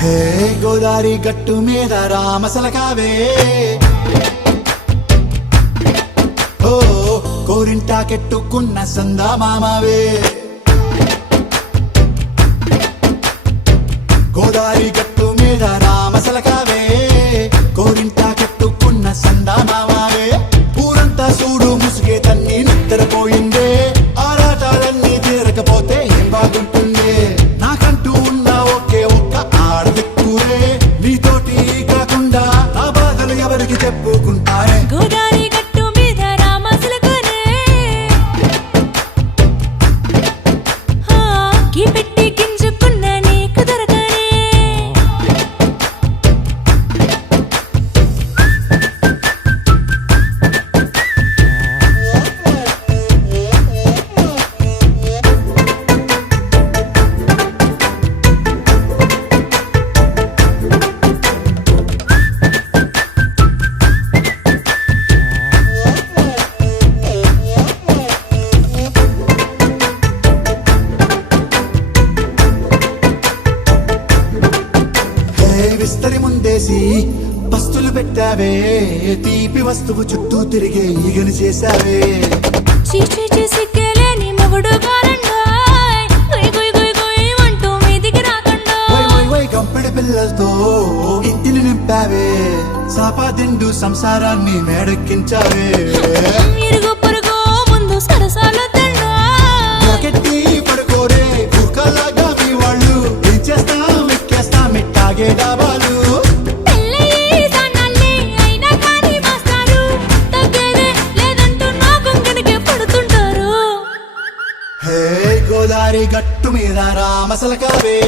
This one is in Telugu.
హే గోదారి గట్టు మీద రామసలకావే ఓ కోరింటాకెట్టుకున్న సందా మామావే గోదారి గట్టు మీద రామసలకావే కోరింటాకెట్టుకున్న సందా మామావే ఊరంతా చూడు ముసుగే తన్ని నిద్రపోయిందే ఆరాటాలన్నీ తీరకపోతే ఏం బాగుంటుంది నాకంటూ ఉన్న ఒకే ఒక్క ఆడదిక్కురే నీతోటి కాకుండా ఆ బాధలు ఎవరికి చెప్పుకుంటారే గోదారి గట్టు మీద రామసలకానే కి పెట్టి గింజుకున్న నీకు దొరకనే విస్తరి ముందేసి పస్తులు పెట్టావే తీపి వస్తువు చుట్టూ తిరిగే ఈగను చేశావే చీచీ చేసి కేలేని మొగుడు కారండాయ్ గుయ్ గుయ్ గుయ్ గుయ్ అంటూ మీదికి రాకండా వై కంపెడి పిల్లలతో ఇంటిని నింపావే సాపాదిండు సంసారాన్ని మేడెక్కించావే ఇరుగు పొరుగు ముందు సరసాల తండా రాకెట్టి పడుకోరే కుక్కలాగా మీ వాళ్ళు ఏం చేస్తాం ఎక్కేస్తాం ఎట్టాగే డాబాలు పెళ్ళయి సన్నాళ్ళే అయినా కానీ మాస్తారు తగ్గేదే లేదంటూ నా కొంగనికే పడుతుంటారు హే గోదారి గట్టు మీద రామసలకావే